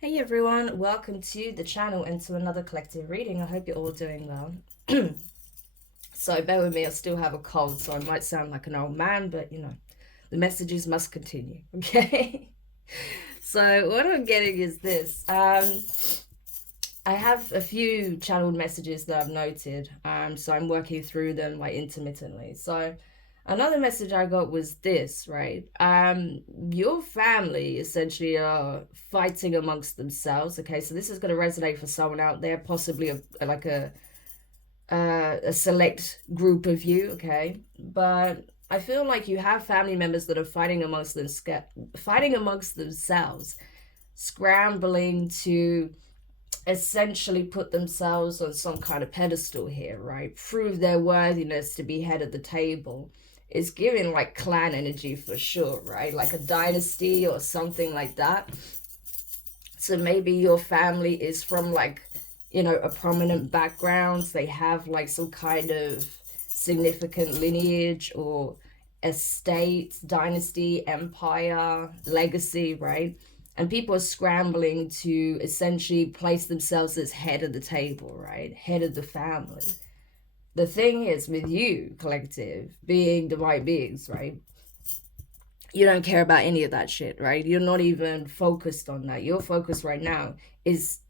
Hey everyone, welcome to the channel and to another collective reading. I hope you're all doing well. So bear with me, I still have a cold, so I might sound like an old man, but the messages must continue, okay? So what I'm getting is this. I have a few channeled messages that I've noted, so I'm working through them like intermittently. So another message I got was this, right? Your family essentially are fighting amongst themselves. Okay, so this is going to resonate for someone out there, possibly a select group of you. Okay, but I feel like you have family members that are fighting amongst themselves, scrambling to essentially put themselves on some kind of pedestal here, right? Prove their worthiness to be head of the table. It's giving like clan energy for sure, right? Like a dynasty or something like that. So maybe your family is from a prominent background. They have like some kind of significant lineage or estate, dynasty, empire, legacy, right? And people are scrambling to essentially place themselves as head of the table, right? Head of the family. The thing is with you, collective, being divine beings, right? You don't care about any of that shit, right? You're not even focused on that. Your focus right now is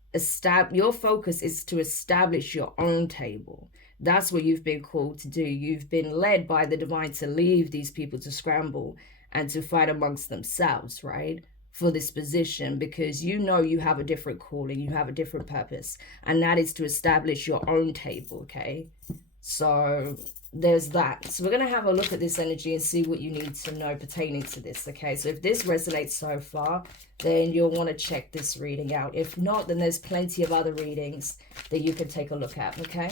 your focus is to establish your own table. That's what you've been called to do. You've been led by the divine to leave these people to scramble and to fight amongst themselves, right? For this position, because you know you have a different calling, you have a different purpose, and that is to establish your own table, okay? So there's that. So we're going to have a look at this energy and see what you need to know pertaining to this, okay? So if this resonates so far, then you'll want to check this reading out. If not, then there's plenty of other readings that you can take a look at, okay?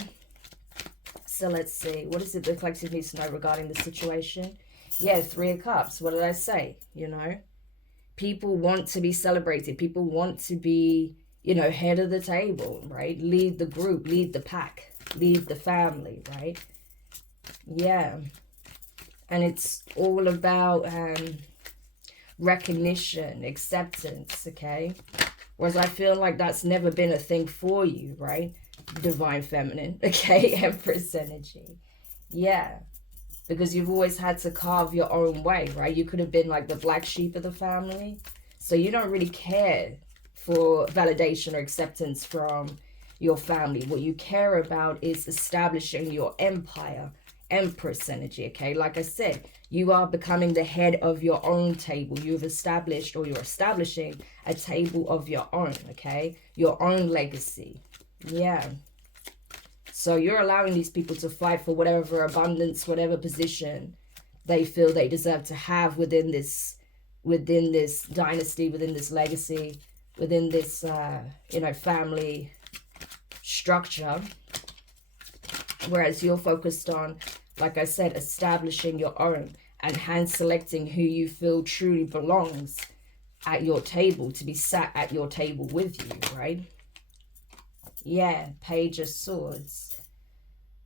So let's see. What is it the collective needs to know regarding the situation? Yeah, Three of Cups. What did I say? People want to be celebrated. People want to be, head of the table, right? Lead the group, lead the pack, lead the family, right? Yeah. And it's all about recognition, acceptance, okay? Whereas I feel like that's never been a thing for you, right? Divine feminine, okay? Empress energy. Yeah. Because you've always had to carve your own way, right? You could have been like the black sheep of the family. So you don't really care for validation or acceptance from your family. What you care about is establishing your empire, Empress energy, okay? Like I said, you are becoming the head of your own table. You've established, or you're establishing a table of your own, okay? Your own legacy. Yeah. So you're allowing these people to fight for whatever abundance, whatever position they feel they deserve to have within this dynasty, within this legacy, within this family structure. Whereas you're focused on, like I said, establishing your own and hand selecting who you feel truly belongs at your table, to be sat at your table with you, right? Yeah, Page of Swords.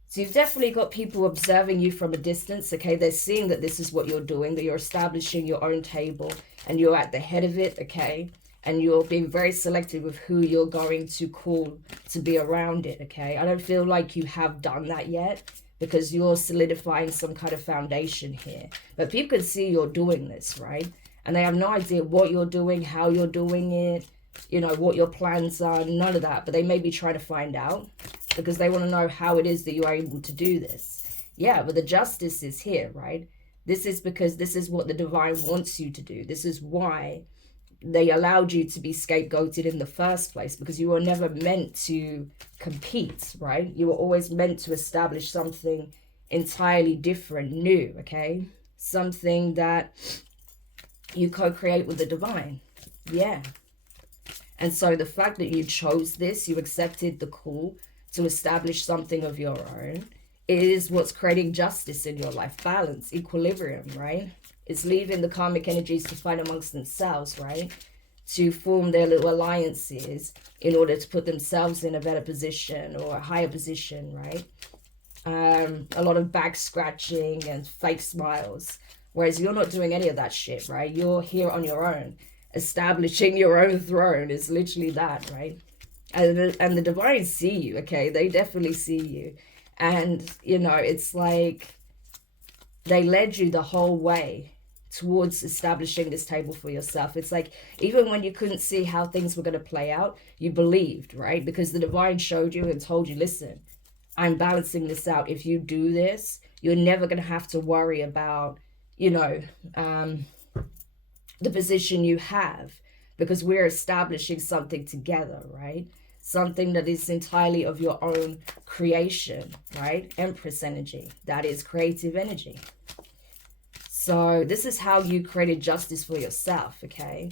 So you've definitely got people observing you from a distance, okay? They're seeing that this is what you're doing, that you're establishing your own table and you're at the head of it, okay? And you're being very selective with who you're going to call to be around it, okay? I don't feel like you have done that yet because you're solidifying some kind of foundation here. But people can see you're doing this, right? And they have no idea what you're doing, how you're doing it, what your plans are, none of that. But they may be trying to find out because they want to know how it is that you are able to do this. Yeah, but the justice is here, right? This is because this is what the divine wants you to do. This is why they allowed you to be scapegoated in the first place, because you were never meant to compete, right? You were always meant to establish something entirely different, new, okay? Something that you co-create with the divine. Yeah. And so the fact that you chose this, you accepted the call to establish something of your own, is what's creating justice in your life, balance, equilibrium, right? It's leaving the karmic energies to fight amongst themselves, right? To form their little alliances in order to put themselves in a better position or a higher position, right? A lot of back scratching and fake smiles. Whereas you're not doing any of that shit, right? You're here on your own. establishing your own throne. Is literally that, right? And the divine see you, okay? They definitely see you. And, you know, it's like they led you the whole way towards establishing this table for yourself. It's like, even when you couldn't see how things were going to play out, you believed, right? Because the divine showed you and told you, listen, I'm balancing this out. If you do this, you're never going to have to worry about, you know, the position you have, because we're establishing something together, right? Something that is entirely of your own creation, right? Empress energy, that is creative energy. So this is how you created justice for yourself, okay?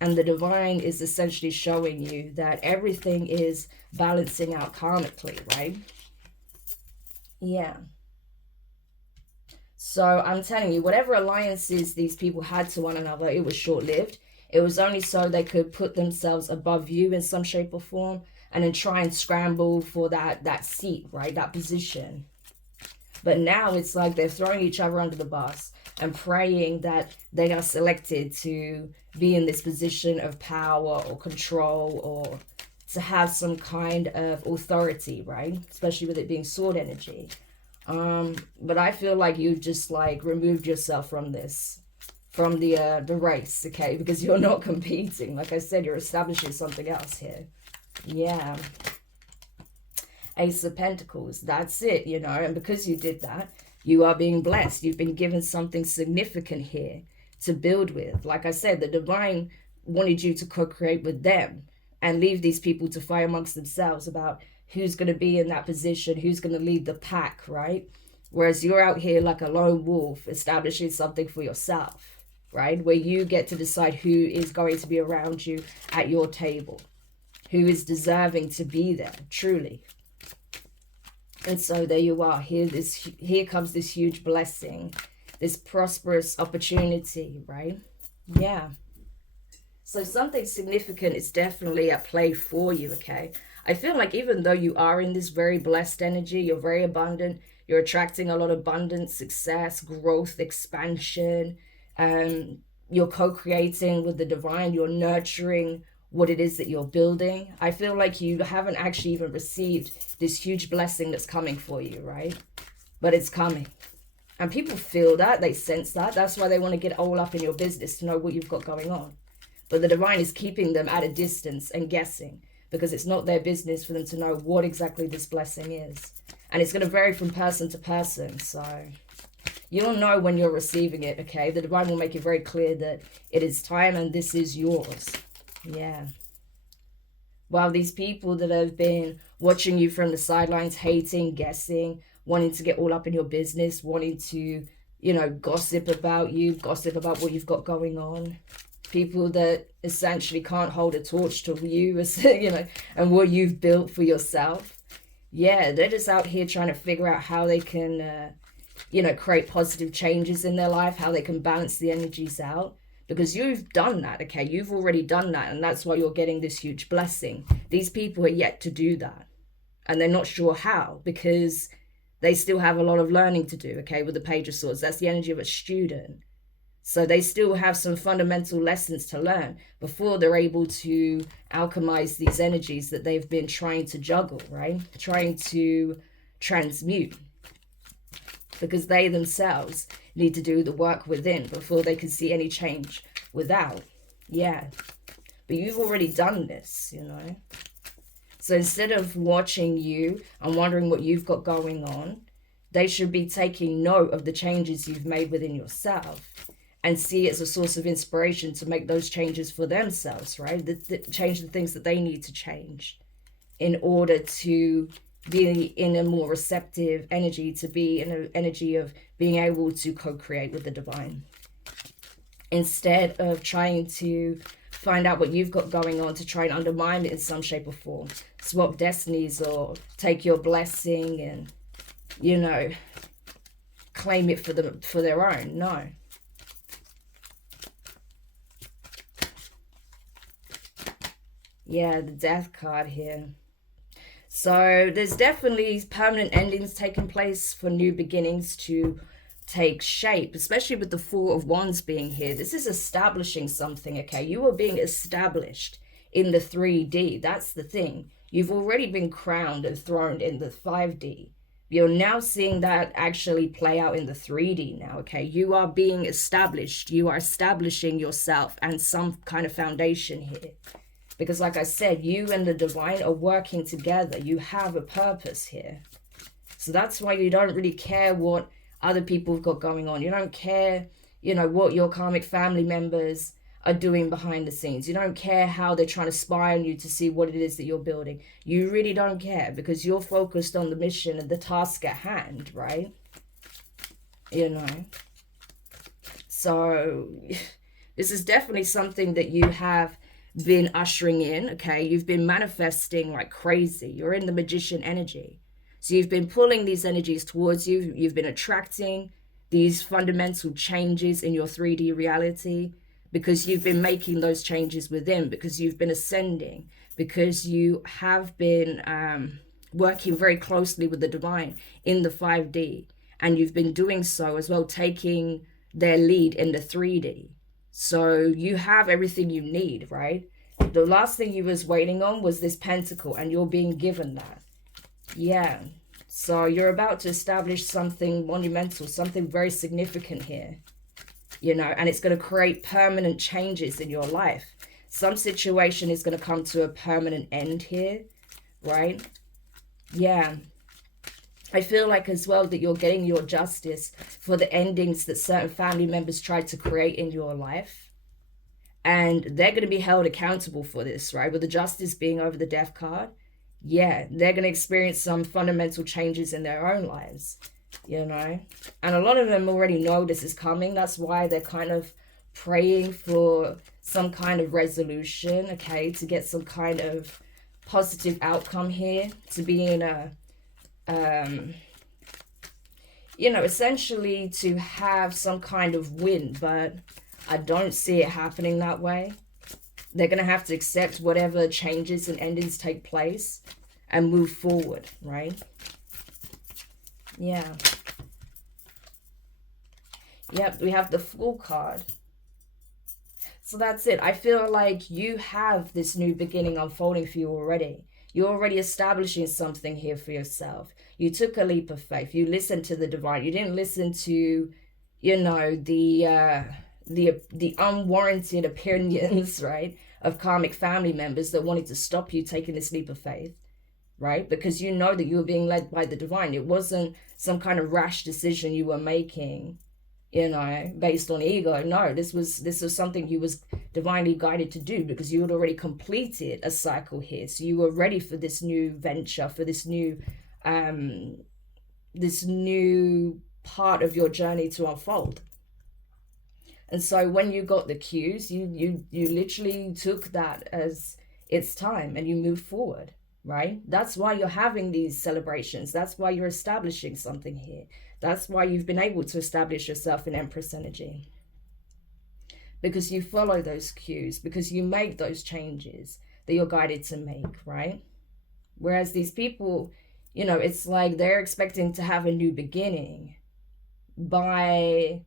And the divine is essentially showing you that everything is balancing out karmically, right? Yeah. So I'm telling you, whatever alliances these people had to one another, it was short-lived. It was only so they could put themselves above you in some shape or form, and then try and scramble for that seat, right? That position. But now it's like they're throwing each other under the bus and praying that they are selected to be in this position of power or control, or to have some kind of authority, right? Especially with it being sword energy. But I feel like you just like removed yourself from this, from the race, okay? Because you're not competing. Like I said, you're establishing something else here. Yeah. Ace of Pentacles, that's it, you know. And because you did that, you are being blessed. You've been given something significant here to build with. Like I said, the divine wanted you to co-create with them and leave these people to fight amongst themselves about who's going to be in that position, who's going to lead the pack, right? Whereas you're out here like a lone wolf, establishing something for yourself, right? Where you get to decide who is going to be around you at your table, who is deserving to be there, truly. And so there you are. Here comes this huge blessing, this prosperous opportunity, right? Yeah. So something significant is definitely at play for you, okay? I feel like even though you are in this very blessed energy, you're very abundant, you're attracting a lot of abundance, success, growth, expansion, you're co-creating with the divine, you're nurturing what it is that you're building. I feel like you haven't actually even received this huge blessing that's coming for you, right? But it's coming. And people feel that, they sense that. That's why they want to get all up in your business to know what you've got going on. But the divine is keeping them at a distance and guessing, because it's not their business for them to know what exactly this blessing is. And it's going to vary from person to person. So you'll know when you're receiving it, okay? The divine will make it very clear that it is time and this is yours. Yeah. While these people that have been watching you from the sidelines, hating, guessing, wanting to get all up in your business, wanting to, you know, gossip about you, gossip about what you've got going on. People that essentially can't hold a torch to you, you know, and what you've built for yourself. Yeah, they're just out here trying to figure out how they can, you know, create positive changes in their life, how they can balance the energies out. Because you've done that, okay? You've already done that, and that's why you're getting this huge blessing. These people are yet to do that, and they're not sure how, because they still have a lot of learning to do, okay, with the Page of Swords. That's the energy of a student. So they still have some fundamental lessons to learn before they're able to alchemize these energies that they've been trying to juggle, right? Trying to transmute. Because they themselves need to do the work within before they can see any change without. Yeah. But you've already done this, you know. So instead of watching you and wondering what you've got going on, they should be taking note of the changes you've made within yourself and see it as a source of inspiration to make those changes for themselves, right? Change the things that they need to change in order to be in a more receptive energy, to be in an energy of being able to co-create with the divine. Instead of trying to find out what you've got going on to try and undermine it in some shape or form, swap destinies or take your blessing and, you know, claim it for their own. No. Yeah, the Death card here. So there's definitely permanent endings taking place for new beginnings to take shape, especially with the Four of Wands being here. This is establishing something, okay? You are being established in the 3D. That's the thing. You've already been crowned and throned in the 5D. You're now seeing that actually play out in the 3D now, okay? You are being established. You are establishing yourself and some kind of foundation here. Because like I said, you and the divine are working together. You have a purpose here. So that's why you don't really care what other people have got going on. You don't care, you know, what your karmic family members are doing behind the scenes. You don't care how they're trying to spy on you to see what it is that you're building. You really don't care because you're focused on the mission and the task at hand, right? You know. So this is definitely something that you have been ushering in, okay? You've been manifesting like crazy. You're in the magician energy. So you've been pulling these energies towards you. You've been attracting these fundamental changes in your 3D reality because you've been making those changes within, because you've been ascending, because you have been working very closely with the divine in the 5D. And you've been doing so as well, taking their lead in the 3D. So you have everything you need, right? The last thing you was waiting on was this pentacle, and you're being given that. Yeah, so you're about to establish something monumental, something very significant here, you know, and it's going to create permanent changes in your life. Some situation is going to come to a permanent end here, right? Yeah. I feel like as well that you're getting your justice for the endings that certain family members tried to create in your life. And they're going to be held accountable for this, right? With the justice being over the death card. Yeah, they're going to experience some fundamental changes in their own lives, you know. And a lot of them already know this is coming. That's why they're kind of praying for some kind of resolution, okay, to get some kind of positive outcome here, to be in a, you know, essentially to have some kind of win, but I don't see it happening that way. They're going to have to accept whatever changes and endings take place and move forward, right? Yeah. Yep, we have the Fool card. So that's it. I feel like you have this new beginning unfolding for you already. You're already establishing something here for yourself. You took a leap of faith. You listened to the divine. You didn't listen to, you know, the unwarranted opinions, right, of karmic family members that wanted to stop you taking this leap of faith, right? Because you know that you were being led by the divine. It wasn't some kind of rash decision you were making, you know, based on ego. No, this was something you was divinely guided to do because you had already completed a cycle here. So you were ready for this new venture, for this new part of your journey to unfold. And so when you got the cues, you literally took that as it's time and you move forward, right? That's why you're having these celebrations. That's why you're establishing something here. That's why you've been able to establish yourself in Empress energy. Because you follow those cues, because you make those changes that you're guided to make, right? Whereas these people, you know, it's like they're expecting to have a new beginning by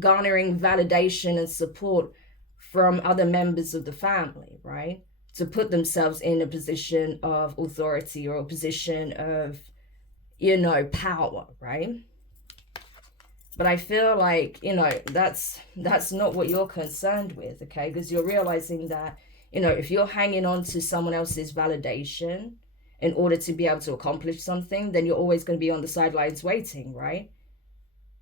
garnering validation and support from other members of the family, right? To put themselves in a position of authority or a position of, you know, power, right? But I feel like, you know, that's not what you're concerned with, okay? Because you're realizing that, you know, if you're hanging on to someone else's validation in order to be able to accomplish something, then you're always going to be on the sidelines waiting, right?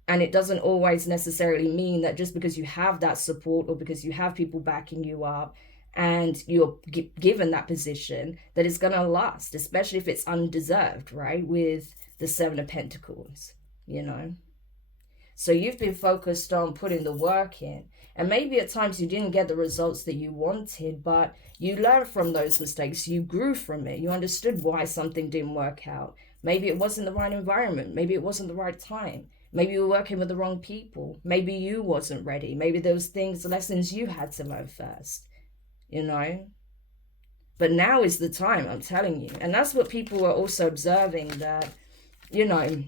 And it doesn't always necessarily mean that just because you have that support or because you have people backing you up and you're given that position, that it's going to last, especially if it's undeserved, right? With the Seven of Pentacles, you know. So you've been focused on putting the work in. And maybe at times you didn't get the results that you wanted, but you learned from those mistakes. You grew from it. You understood why something didn't work out. Maybe it wasn't the right environment. Maybe it wasn't the right time. Maybe you were working with the wrong people. Maybe you wasn't ready. Maybe there was lessons you had to learn first, you know. But now is the time, I'm telling you. And that's what people are also observing, that, you know,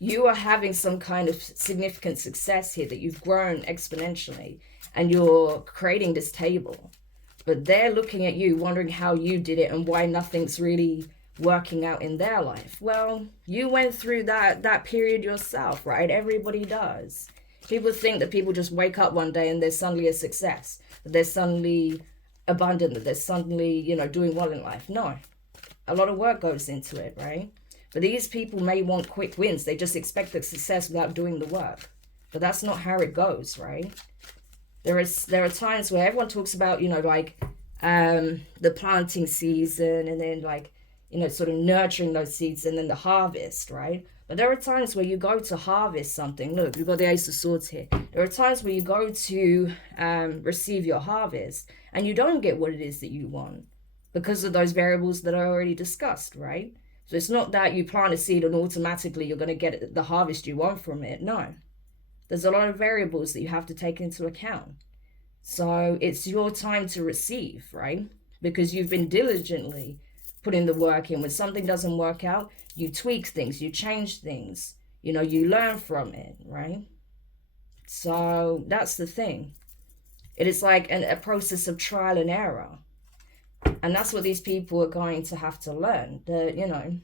you are having some kind of significant success here, that you've grown exponentially and you're creating this table. But they're looking at you, wondering how you did it and why nothing's really working out in their life. Well, you went through that period yourself, right? Everybody does. People think that people just wake up one day and they're suddenly a success, that they're suddenly abundant, that they're suddenly, you know, doing well in life. No, a lot of work goes into it, right? But these people may want quick wins. They just expect the success without doing the work. But that's not how it goes, right? There are times where everyone talks about, you know, like the planting season, and then like, you know, sort of nurturing those seeds, and then the harvest, right? But there are times where you go to harvest something. Look, we've got the Ace of Swords here. There are times where you go to receive your harvest and you don't get what it is that you want because of those variables that I already discussed, right? So it's not that you plant a seed and automatically you're going to get the harvest you want from it. No, there's a lot of variables that you have to take into account. So it's your time to receive, right? Because you've been diligently putting the work in. When something doesn't work out, you tweak things, you change things, you know, you learn from it, right? So that's the thing. It is like a process of trial and error. And that's what these people are going to have to learn. That, you know,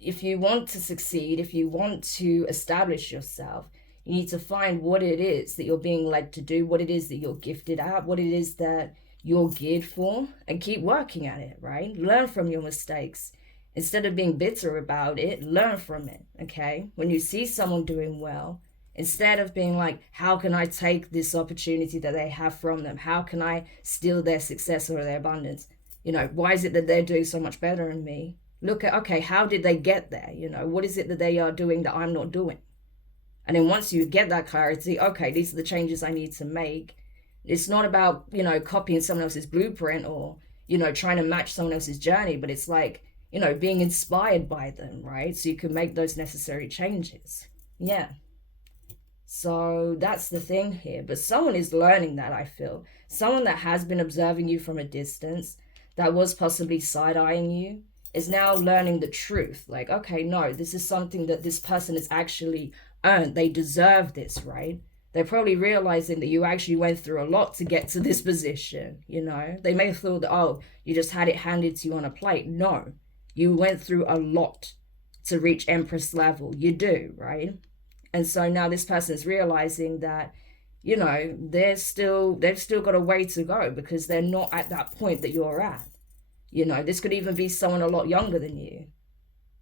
if you want to succeed, if you want to establish yourself, you need to find what it is that you're being led to do, what it is that you're gifted at, what it is that you're geared for, and keep working at it, right? Learn from your mistakes. Instead of being bitter about it, learn from it, okay? When you see someone doing well, instead of being like, how can I take this opportunity that they have from them? How can I steal their success or their abundance? You know, why is it that they're doing so much better than me? Look at, okay, how did they get there? You know, what is it that they are doing that I'm not doing? And then once you get that clarity, okay, these are the changes I need to make. It's not about, you know, copying someone else's blueprint or, you know, trying to match someone else's journey, but it's like, you know, being inspired by them, right? So you can make those necessary changes. Yeah. So that's the thing here. But someone is learning that, I feel. Someone that has been observing you from a distance, that was possibly side-eyeing you, is now learning the truth. Like, okay, no, this is something that this person has actually earned. They deserve this, right? They're probably realizing that you actually went through a lot to get to this position, you know? They may have thought that, oh, you just had it handed to you on a plate. No, you went through a lot to reach Empress level. You do, right? And so now this person is realizing that, you know, they've still got a way to go because they're not at that point that you're at. You know, this could even be someone a lot younger than you.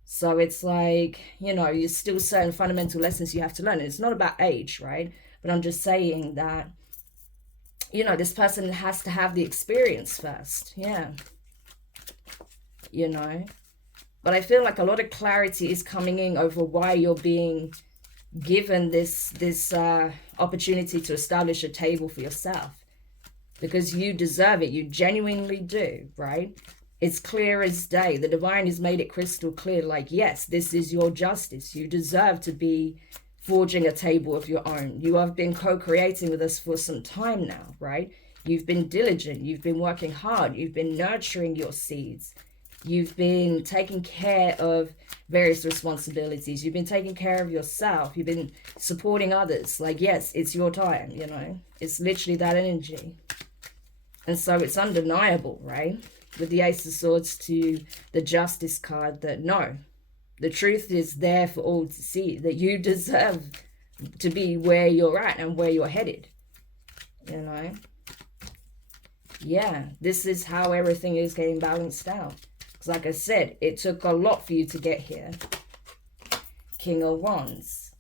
So it's like, you know, you're still certain fundamental lessons you have to learn. And it's not about age, right? But I'm just saying that, you know, this person has to have the experience first. Yeah. You know, but I feel like a lot of clarity is coming in over why you're being given this opportunity to establish a table for yourself, because you deserve it. You genuinely do, right? It's clear as day. The divine has made it crystal clear, like, yes, this is your justice. You deserve to be forging a table of your own. You have been co-creating with us for some time now, right? You've been diligent. You've been working hard. You've been nurturing your seeds. You've been taking care of various responsibilities. You've been taking care of yourself. You've been supporting others. Like, yes, it's your time, you know. It's literally that energy. And so it's undeniable, right? With the Ace of Swords to the Justice card, that no, the truth is there for all to see, that you deserve to be where you're at and where you're headed, you know. Yeah, this is how everything is getting balanced out. Because like I said, it took a lot for you to get here. King of Wands.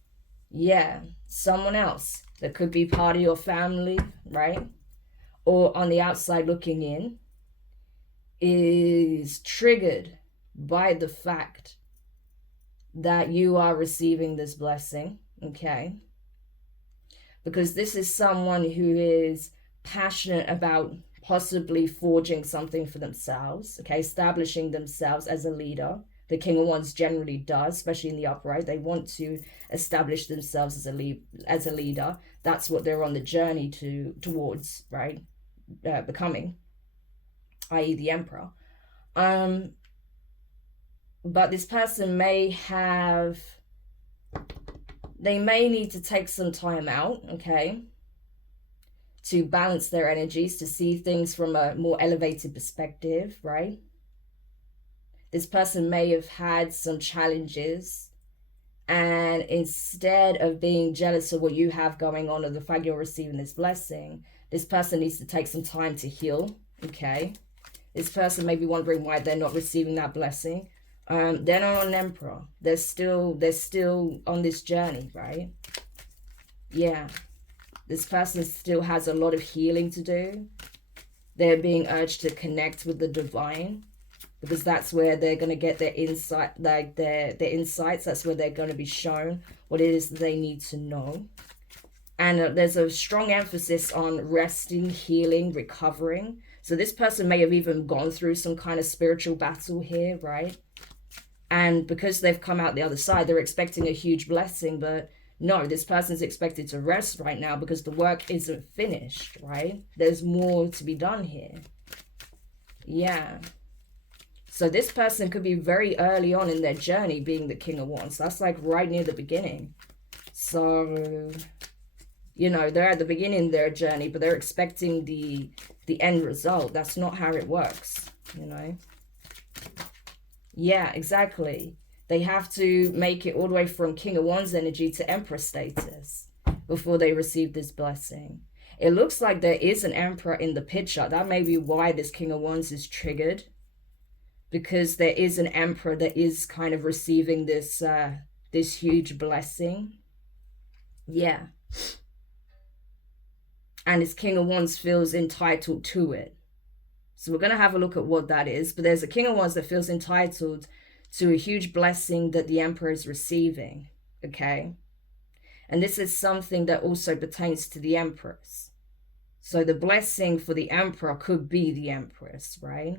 Yeah, someone else that could be part of your family, right? Or on the outside looking in, is triggered by the fact that you are receiving this blessing, okay? Because this is someone who is passionate about possibly forging something for themselves, okay? Establishing themselves as a leader. The King of Wands generally does, especially in the upright. They want to establish themselves as a leader. That's what they're on the journey towards, right? Becoming, i.e. the Emperor. But this person may have, they may need to take some time out, okay, to balance their energies, to see things from a more elevated perspective, right? This person may have had some challenges, and instead of being jealous of what you have going on or the fact you're receiving this blessing, this person needs to take some time to heal, okay? This person may be wondering why they're not receiving that blessing. They're not an emperor. They're still on this journey, right? Yeah. This person still has a lot of healing to do. They're being urged to connect with the divine, because that's where they're going to get their insight, like their insights. That's where they're going to be shown what it is that they need to know. And there's a strong emphasis on resting, healing, recovering. So this person may have even gone through some kind of spiritual battle here, right? And because they've come out the other side, they're expecting a huge blessing. But no, this person's expected to rest right now because the work isn't finished, right? There's more to be done here. Yeah. So this person could be very early on in their journey being the King of Wands. That's like right near the beginning. So, you know, they're at the beginning of their journey, but they're expecting the end result. That's not how it works, you know? Yeah, exactly. They have to make it all the way from King of Wands energy to Empress status before they receive this blessing. It looks like there is an Emperor in the picture. That may be why this King of Wands is triggered, because there is an Emperor that is kind of receiving this this huge blessing. Yeah. And this King of Wands feels entitled to it. So we're going to have a look at what that is. But there's a King of Wands that feels entitled to a huge blessing that the Emperor is receiving. Okay. And this is something that also pertains to the Empress. So the blessing for the Emperor could be the Empress, right?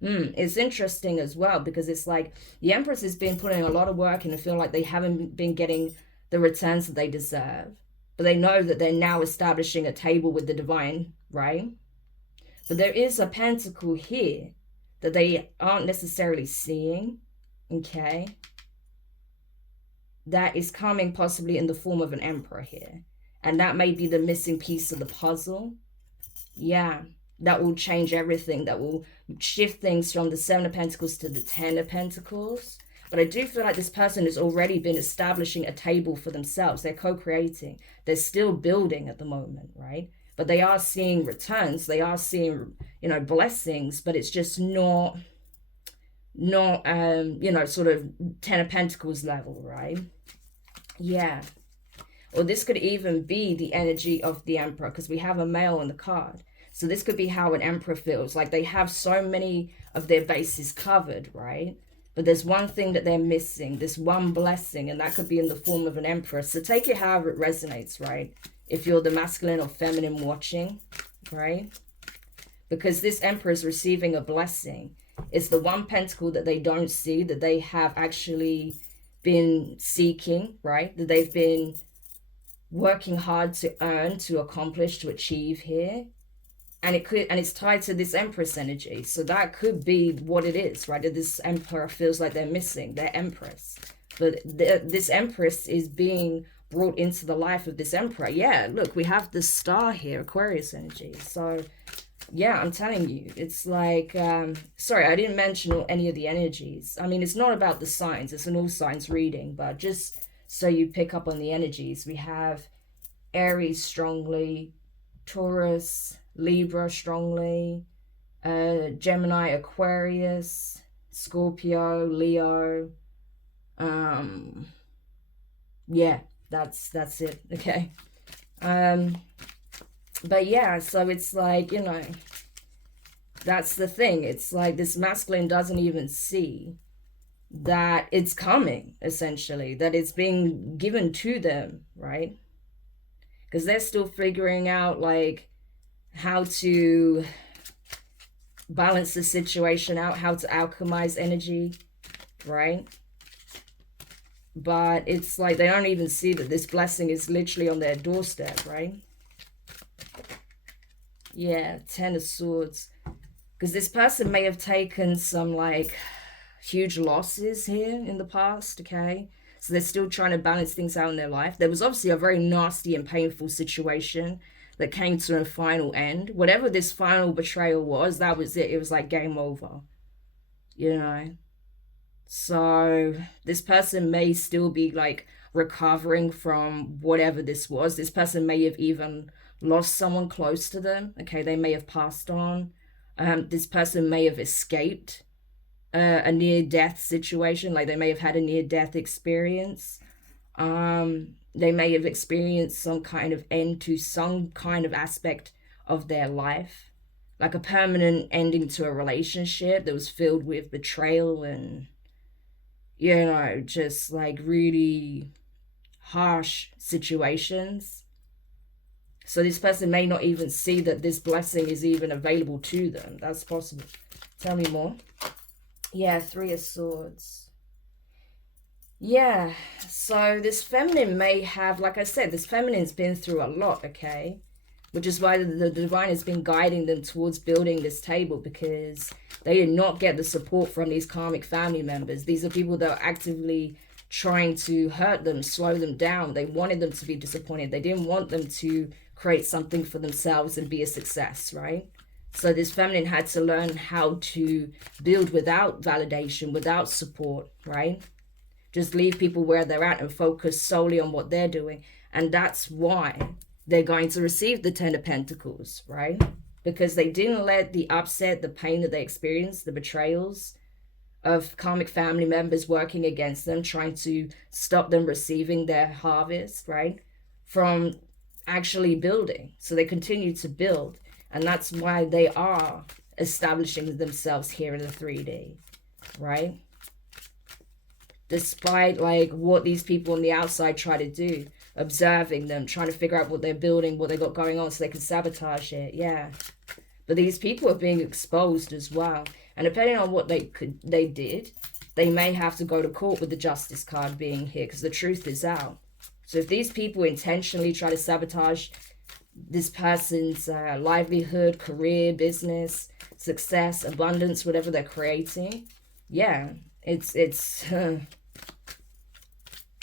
It's interesting as well, because it's like the Empress has been putting a lot of work in and feel like they haven't been getting the returns that they deserve. But they know that they're now establishing a table with the divine, right? But there is a pentacle here that they aren't necessarily seeing, okay? That is coming possibly in the form of an Emperor here. And that may be the missing piece of the puzzle. Yeah, that will change everything. That will shift things from the Seven of Pentacles to the Ten of Pentacles. But I do feel like this person has already been establishing a table for themselves. They're co-creating. They're still building at the moment, right? But they are seeing returns. They are seeing, you know, blessings. But it's just not you know, sort of Ten of Pentacles level, right? Yeah. Or this could even be the energy of the Emperor, because we have a male in the card. So this could be how an Emperor feels. Like they have so many of their bases covered, right? But there's one thing that they're missing, this one blessing, and that could be in the form of an Empress. So take it however it resonates, right? If you're the masculine or feminine watching, right? Because this Emperor is receiving a blessing. It's the one pentacle that they don't see, that they have actually been seeking, right? That they've been working hard to earn, to accomplish, to achieve here. And it's tied to this Empress energy. So that could be what it is, right? That this Emperor feels like they're missing their Empress. But this Empress is being brought into the life of this Emperor. Yeah, look, we have the star here, Aquarius energy. So yeah, I'm telling you, it's like, sorry, I didn't mention any of the energies. I mean, it's not about the signs. It's an all signs reading, but just so you pick up on the energies, we have Aries strongly, Taurus, Libra strongly, Gemini, Aquarius, Scorpio, Leo. Yeah, that's it. Okay. But yeah, so it's like, you know, that's the thing. It's like this masculine doesn't even see that it's coming, essentially, that it's being given to them, right? Because they're still figuring out like how to balance the situation out, how to alchemize energy, right? But it's like they don't even see that this blessing is literally on their doorstep, right? Yeah, Ten of Swords. Because this person may have taken some like huge losses here in the past, okay? So they're still trying to balance things out in their life. There was obviously a very nasty and painful situation that came to a final end. Whatever this final betrayal was, that was it. It was like game over, you know? So this person may still be like recovering from whatever this was. This person may have even lost someone close to them. Okay, they may have passed on. This person may have escaped a near-death situation. Like they may have had a near-death experience. They may have experienced some kind of end to some kind of aspect of their life. Like a permanent ending to a relationship that was filled with betrayal and, you know, just like really harsh situations. So this person may not even see that this blessing is even available to them. That's possible. Tell me more. Yeah, 3 of Swords. Yeah, so this feminine may have, like I said, this feminine's been through a lot, okay? Which is why the divine has been guiding them towards building this table, because they did not get the support from these karmic family members. These are people that are actively trying to hurt them, slow them down. They wanted them to be disappointed. They didn't want them to create something for themselves and be a success, right? So this feminine had to learn how to build without validation, without support, right? Just leave people where they're at and focus solely on what they're doing. And that's why they're going to receive the 10 of Pentacles, right? Because they didn't let the upset, the pain that they experienced, the betrayals of karmic family members working against them, trying to stop them receiving their harvest, right? From actually building. So they continue to build. And that's why they are establishing themselves here in the 3D, right? Despite like what these people on the outside try to do, observing them, trying to figure out what they're building, what they got going on so they can sabotage it. Yeah. But these people are being exposed as well. And depending on what they did, they may have to go to court with the Justice card being here, because the truth is out. So if these people intentionally try to sabotage this person's livelihood, career, business, success, abundance, whatever they're creating, yeah, it's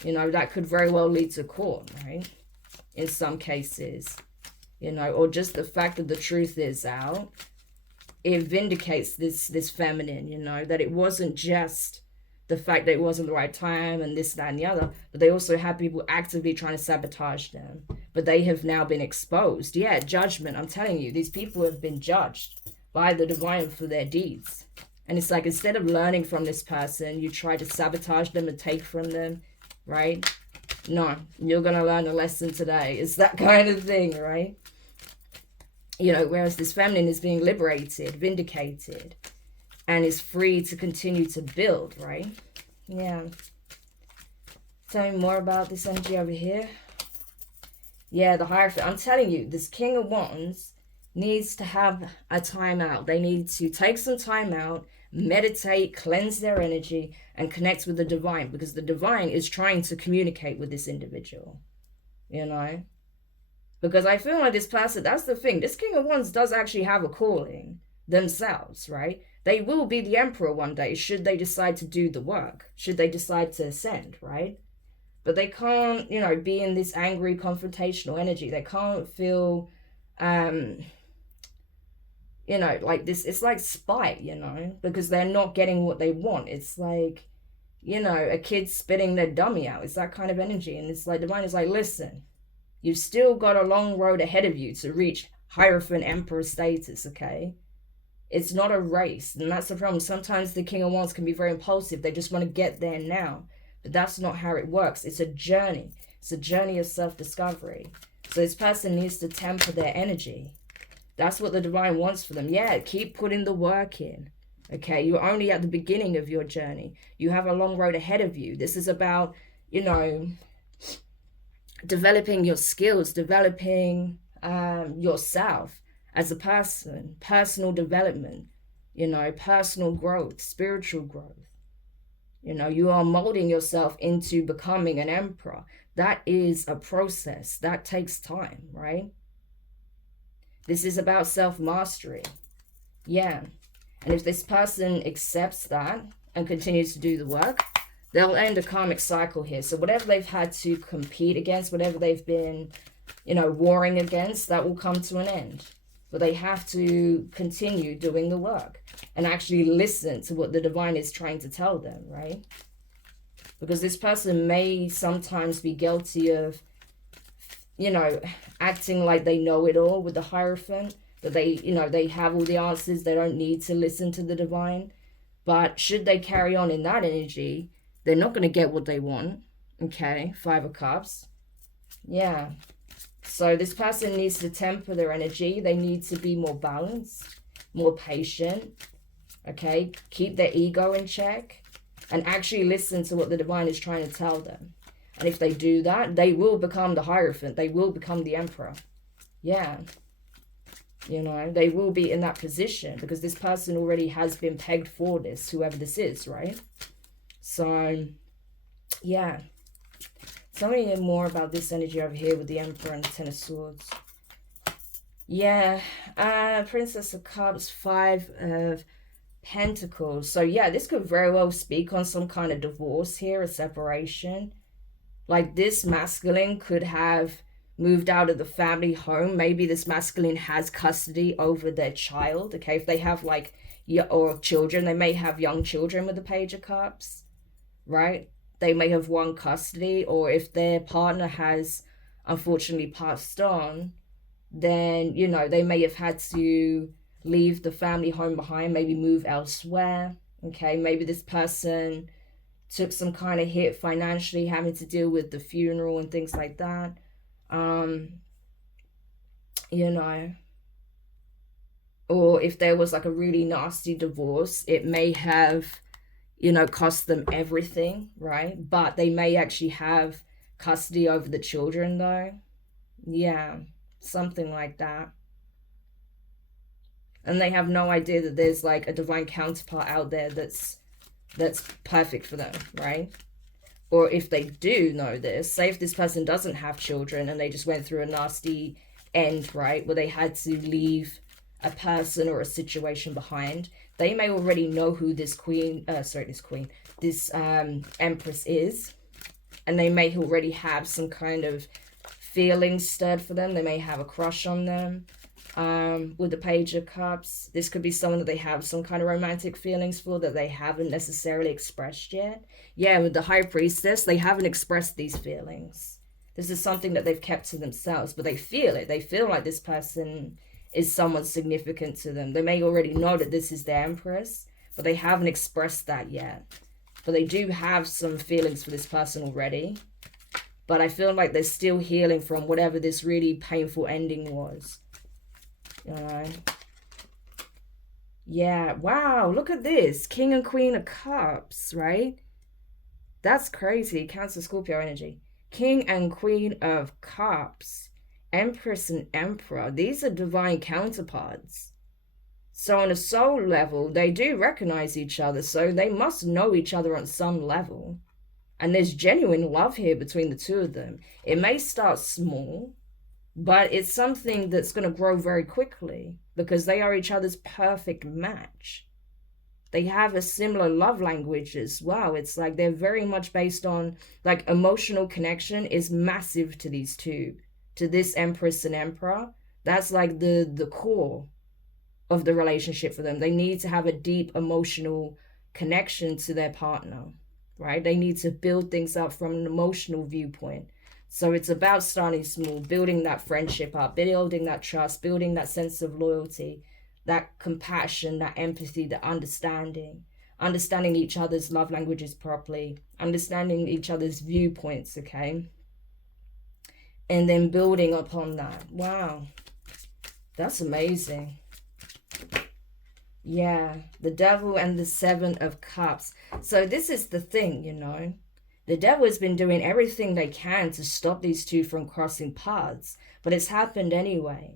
you know, that could very well lead to court, right? In some cases, you know, or just the fact that the truth is out, it vindicates this feminine, you know, that it wasn't just the fact that it wasn't the right time and this, that, and the other, but they also had people actively trying to sabotage them. But they have now been exposed. Yeah, judgment. I'm telling you, these people have been judged by the divine for their deeds. And it's like, instead of learning from this person, you try to sabotage them and take from them, right? No, you're going to learn a lesson today. It's that kind of thing, right? You know, whereas this feminine is being liberated, vindicated, and is free to continue to build, right? Yeah. Tell me more about this energy over here. Yeah, the Hierophant. I'm telling you, this King of Wands needs to have a time out. They need to take some time out, meditate, cleanse their energy, and connect with the divine, because the divine is trying to communicate with this individual, you know? Because I feel like this person, that's the thing, this King of Wands does actually have a calling themselves, right? They will be the Emperor one day, should they decide to do the work, should they decide to ascend, right? But they can't, you know, be in this angry, confrontational energy. They can't feel, you know, like this. It's like spite, you know, because they're not getting what they want. It's like, you know, a kid spitting their dummy out. It's that kind of energy. And it's like, divine is like, listen, you've still got a long road ahead of you to reach Hierophant Emperor status, okay? It's not a race. And that's the problem. Sometimes the King of Wands can be very impulsive. They just want to get there now. But that's not how it works. It's a journey. It's a journey of self-discovery. So this person needs to temper their energy. That's what the divine wants for them. Yeah, keep putting the work in. Okay, you're only at the beginning of your journey. You have a long road ahead of you. This is about, you know, developing your skills, developing yourself as a person, personal development, you know, personal growth, spiritual growth. You know, you are molding yourself into becoming an emperor. That is a process. That takes time, right? This is about self-mastery. Yeah. And if this person accepts that and continues to do the work, they'll end a karmic cycle here. So whatever they've had to compete against, whatever they've been, you know, warring against, that will come to an end. But they have to continue doing the work and actually listen to what the divine is trying to tell them, right? Because this person may sometimes be guilty of, you know, acting like they know it all with the Hierophant, that they, you know, they have all the answers, they don't need to listen to the divine. But should they carry on in that energy, they're not going to get what they want. Okay, 5 of Cups. Yeah. So this person needs to temper their energy. They need to be more balanced, more patient. Okay, keep their ego in check and actually listen to what the divine is trying to tell them. And if they do that, they will become the Hierophant. They will become the Emperor. Yeah. You know, they will be in that position because this person already has been pegged for this, whoever this is, right? So, yeah. Tell me more about this energy over here with the Emperor and the Ten of Swords. Yeah. Princess of Cups, 5 of Pentacles. So, yeah, this could very well speak on some kind of divorce here, a separation. Like this masculine could have moved out of the family home. Maybe this masculine has custody over their child. Okay, if they have like, or children, they may have young children with the Page of Cups, right? They may have won custody, or if their partner has unfortunately passed on, then, you know, they may have had to leave the family home behind, maybe move elsewhere. Okay, maybe this person took some kind of hit financially, having to deal with the funeral and things like that. You know, or if there was like a really nasty divorce, it may have, you know, cost them everything, right? But they may actually have custody over the children though. Yeah, something like that. And they have no idea that there's like a divine counterpart out there that's perfect for them, right? Or if they do know this, say if this person doesn't have children and they just went through a nasty end, right, where they had to leave a person or a situation behind, they may already know who this Empress is, and they may already have some kind of feelings stirred for them. They may have a crush on them. With the Page of Cups, this could be someone that they have some kind of romantic feelings for that they haven't necessarily expressed yet. Yeah, with the High Priestess, they haven't expressed these feelings. This is something that they've kept to themselves, but they feel it. They feel like this person is someone significant to them. They may already know that this is their Empress, but they haven't expressed that yet. But they do have some feelings for this person already. But I feel like they're still healing from whatever this really painful ending was. Yeah, wow, look at this. King and Queen of Cups, right? That's crazy. Cancer, Scorpio energy. King and Queen of Cups. Empress and Emperor. These are divine counterparts. So on a soul level, they do recognize each other. So they must know each other on some level. And there's genuine love here between the two of them. It may start small, but it's something that's going to grow very quickly because they are each other's perfect match. They have a similar love language as well. It's like they're very much based on, like, emotional connection is massive to these two, to this Empress and Emperor. That's like the core of the relationship for them. They need to have a deep emotional connection to their partner, right? They need to build things up from an emotional viewpoint. So it's about starting small, building that friendship up, building that trust, building that sense of loyalty, that compassion, that empathy, that understanding each other's love languages properly, understanding each other's viewpoints, okay? And then building upon that. Wow, that's amazing. Yeah, the Devil and the 7 of Cups. So this is the thing, you know. The devil has been doing everything they can to stop these two from crossing paths, but it's happened anyway.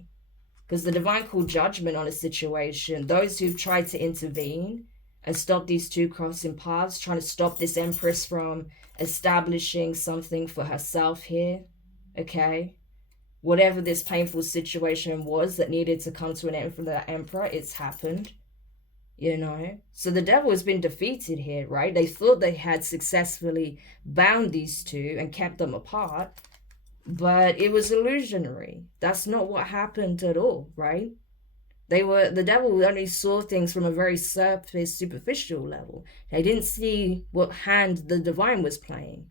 Because the divine called judgment on a situation. Those who've tried to intervene and stop these two crossing paths, trying to stop this Empress from establishing something for herself here, okay? Whatever this painful situation was that needed to come to an end for the Emperor, it's happened. you know. So the devil has been defeated here, right? They thought they had successfully bound these two and kept them apart, but it was illusionary. That's not what happened at all, right? The devil only saw things from a very surface, superficial level. They didn't see what hand the divine was playing.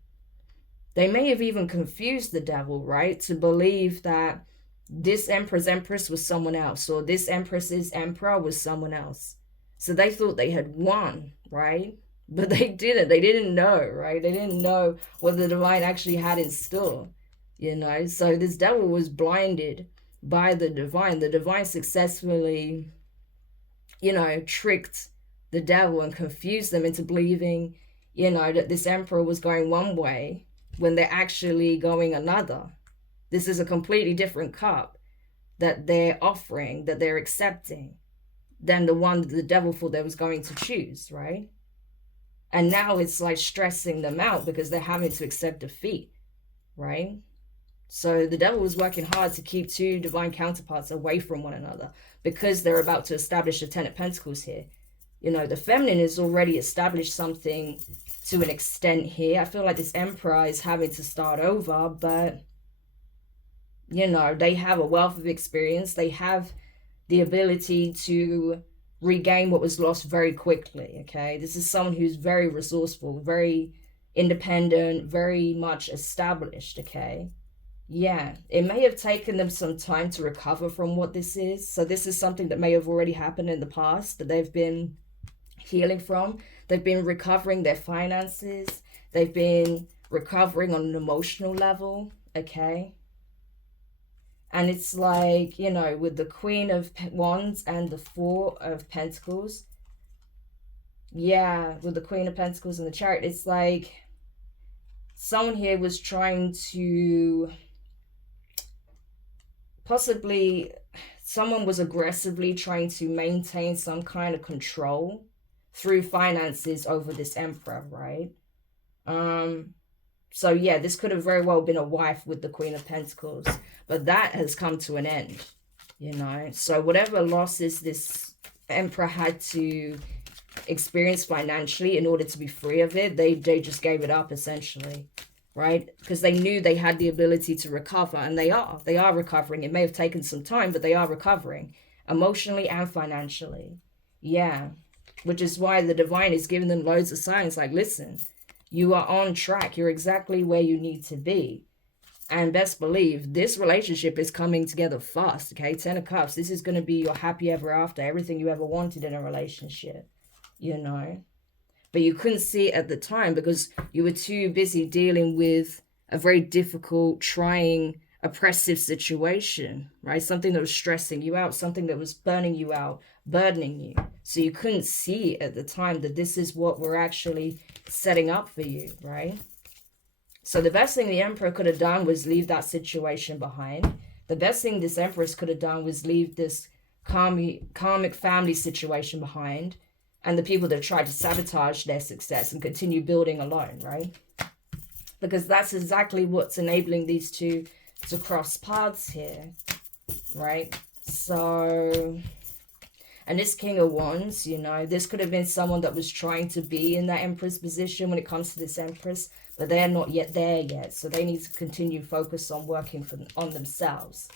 They may have even confused the devil, right, to believe that this empress was someone else, or this empress's emperor was someone else. So they thought they had won, right? But they didn't. They didn't know, right? They didn't know what the divine actually had in store, you know? So this devil was blinded by the divine. The divine successfully, you know, tricked the devil and confused them into believing, you know, that this emperor was going one way when they're actually going another. This is a completely different cup that they're offering, that they're accepting, than the one that the devil thought they was going to choose, right? And now it's like stressing them out because they're having to accept defeat, right? So the devil was working hard to keep two divine counterparts away from one another because they're about to establish the Ten of Pentacles here. You know, the feminine has already established something to an extent here. I feel like this emperor is having to start over, but, you know, they have a wealth of experience. They have the ability to regain what was lost very quickly, okay? This is someone who's very resourceful, very independent, very much established, okay? Yeah, it may have taken them some time to recover from what this is. So this is something that may have already happened in the past that they've been healing from. They've been recovering their finances. They've been recovering on an emotional level, okay? And it's like, you know, with the Queen of Wands and the Four of Pentacles. Yeah, with the Queen of Pentacles and the Chariot, it's like someone here was trying to possibly, someone was aggressively trying to maintain some kind of control through finances over this emperor, right? So yeah, this could have very well been a wife with the Queen of Pentacles, but that has come to an end, you know. So whatever losses this emperor had to experience financially in order to be free of it, they just gave it up essentially, right? Because they knew they had the ability to recover, and they are recovering. It may have taken some time, but they are recovering emotionally and financially. Yeah, which is why the divine is giving them loads of signs like, listen, you are on track. You're exactly where you need to be. And best believe this relationship is coming together fast, okay? 10 of Cups. This is going to be your happy ever after, everything you ever wanted in a relationship, you know? But you couldn't see it at the time because you were too busy dealing with a very difficult, trying, oppressive situation, right? Something that was stressing you out, something that was burning you out, burdening you. So you couldn't see at the time that this is what we're actually setting up for you, right? So the best thing the Emperor could have done was leave that situation behind. The best thing this Empress could have done was leave this karmic family situation behind, and the people that tried to sabotage their success and continue building alone, right? Because that's exactly what's enabling these two to cross paths here, right? So, and this King of Wands, you know, this could have been someone that was trying to be in that Empress position when it comes to this Empress, but they're not yet there yet. So they need to continue focus on working on themselves.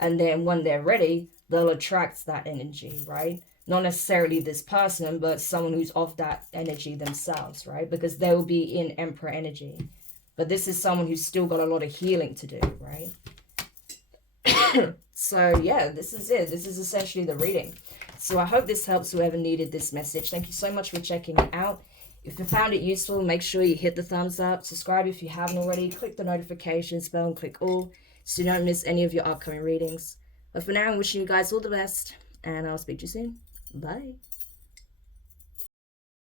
And then when they're ready, they'll attract that energy, right? Not necessarily this person, but someone who's of that energy themselves, right? Because they will be in Emperor energy. But this is someone who's still got a lot of healing to do, right? So, yeah, this is it. This is essentially the reading. So I hope this helps whoever needed this message. Thank you so much for checking it out. If you found it useful, make sure you hit the thumbs up. Subscribe if you haven't already. Click the notifications bell and click all so you don't miss any of your upcoming readings. But for now, I'm wishing you guys all the best, and I'll speak to you soon. Bye.